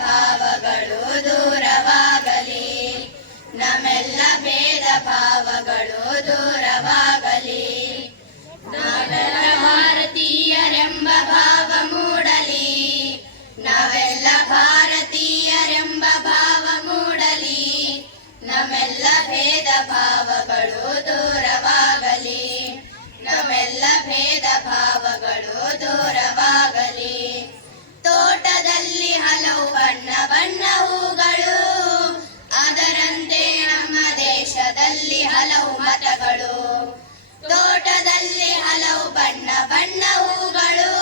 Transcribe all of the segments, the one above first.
ಭಾವಗಳು ದೂರವಾಗಲಿ. ನಮ್ಮೆಲ್ಲ ಭೇದ ಭಾವಗಳು ದೂರವಾಗಲಿ. ಭಾರತೀಯರೆಂಬ ಭಾವ ಮೂಡಲಿ. ನಾವೆಲ್ಲ ಭಾರತೀಯರೆಂಬ ಭಾವ ಮೂಡಲಿ. ನಮ್ಮೆಲ್ಲ ಭೇದ ಭಾವಗಳು ದೂರವಾಗಲಿ ತೋಟದಲ್ಲಿ ಹಲವು ಬಣ್ಣ ಬಣ್ಣ ಹೂಗಳು.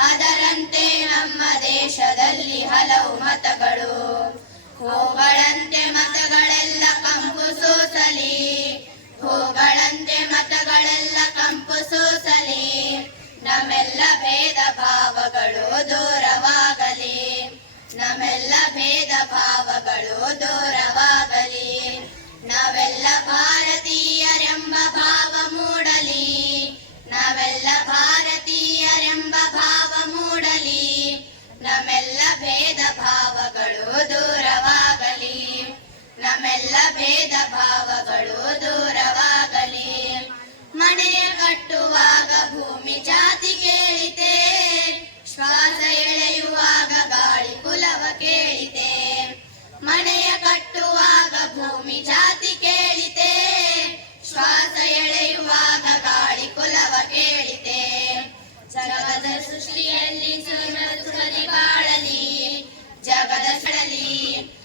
ಅದರಂತೆ ನಮ್ಮ ದೇಶದಲ್ಲಿ ಹಲವು ಮತಗಳು. ಹೂಗಳಂತೆ ಮತಗಳೆಲ್ಲ ಕಂಪು ಸೂಸಲಿ. ಹೂಗಳಂತೆ ಮತಗಳೆಲ್ಲ ಕಂಪು ಸೂಸಲಿ. ನಮ್ಮೆಲ್ಲ ಭೇದ ಭಾವಗಳು ದೂರವಾಗಲಿ. ನಮ್ಮೆಲ್ಲ ಭೇದ ಭಾವಗಳು ದೂರವಾಗಲಿ ನಮ್ಮೆಲ್ಲ ಭೇದ ಭಾವಗಳು ದೂರವಾಗಲಿ. ಮನೆಯ ಕಟ್ಟುವಾಗ ಭೂಮಿ ಜಾತಿ ಕೇಳಿತೆ. ಶ್ವಾಸ ಎಳೆಯುವಾಗ ಗಾಳಿ ಕುಲವ ಕೇಳಿತೆ. ಮನೆಯ ಕಟ್ಟುವಾಗ ಭೂಮಿ ಜಾತಿ ಕೇಳಿತೆ. ಶ್ವಾಸ ಎಳೆಯುವಾಗ ಗಾಳಿ ಕುಲವ ಕೇಳಿತೆ. ಜಗದ ಸೃಷ್ಟಿಯಲ್ಲಿ ಬಾಳಲಿ. ಜಗದ ಸಡಲಿ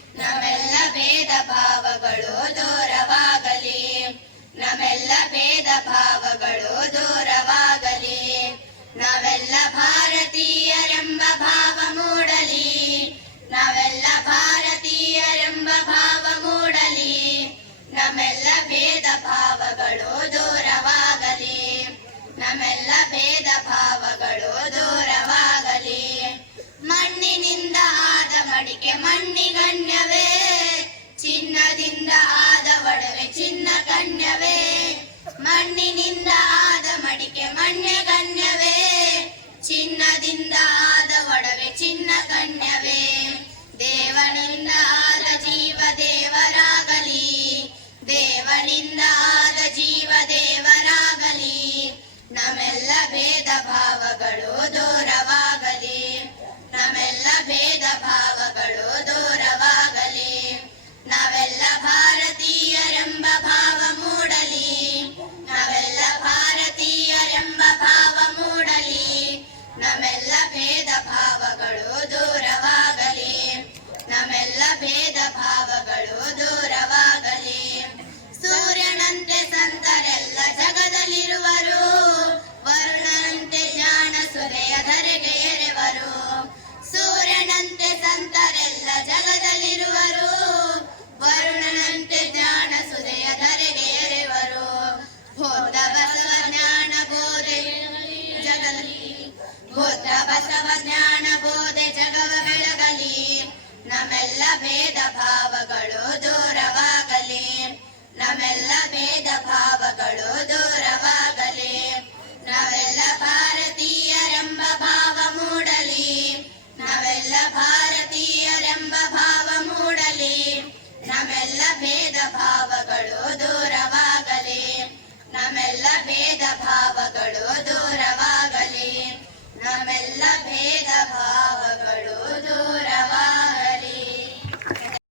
ಭಾವಗಳು ದೂರವಾಗಲಿ. ನಮ್ಮೆಲ್ಲ ಭೇದ ಭಾವಗಳು ದೂರವಾಗಲಿ. ನಾವೆಲ್ಲ ಭಾರತೀಯರೆಂಬ ಭಾವ ಮೂಡಲಿ. ನಾವೆಲ್ಲ ಭಾರತೀಯರೆಂಬ ಭಾವ ಮೂಡಲಿ. ನಮ್ಮೆಲ್ಲ ಭೇದ ಭಾವಗಳು ದೂರವಾಗಲಿ. ನಮ್ಮೆಲ್ಲ ಭೇದ ಭಾವಗಳು ದೂರವಾಗಲಿ. ಮಣ್ಣಿನಿಂದ ಆದ ಮಡಿಕೆ ಮಣ್ಣಿಗಣ್ಯವೇ. ಚಿನ್ನದಿಂದ ಆದ ಒಡವೆ ಚಿನ್ನ ಕನ್ಯವೇ ಮಣ್ಣಿನಿಂದ ಆದ ಮಡಿಕೆ ಕನ್ಯವೇ ಚಿನ್ನದಿಂದ ಆದ ಒಡವೆ ಚಿನ್ನ ಕನ್ಯವೇ ದೇವನಿಂದ ಆದ ಜೀವ ದೇವರಾಗಲಿ. ದೇವನಿಂದ ಆದ ಜೀವ ದೇವರಾಗಲಿ. ನಮ್ಮೆಲ್ಲ ಭೇದ ಭಾವಗಳು ದೂರವಾಗಲಿ. ನಮ್ಮೆಲ್ಲ ಭೇದ ಭಾವಗಳು ಬುದ್ಧ ಬಸವ ಜ್ಞಾನ ಬೋಧೆ ಜಗವ ಬೆಳಗಲಿ ನಮ್ಮೆಲ್ಲ ಭೇದ ಭಾವಗಳು ದೂರವಾಗಲಿ. ನಮ್ಮೆಲ್ಲ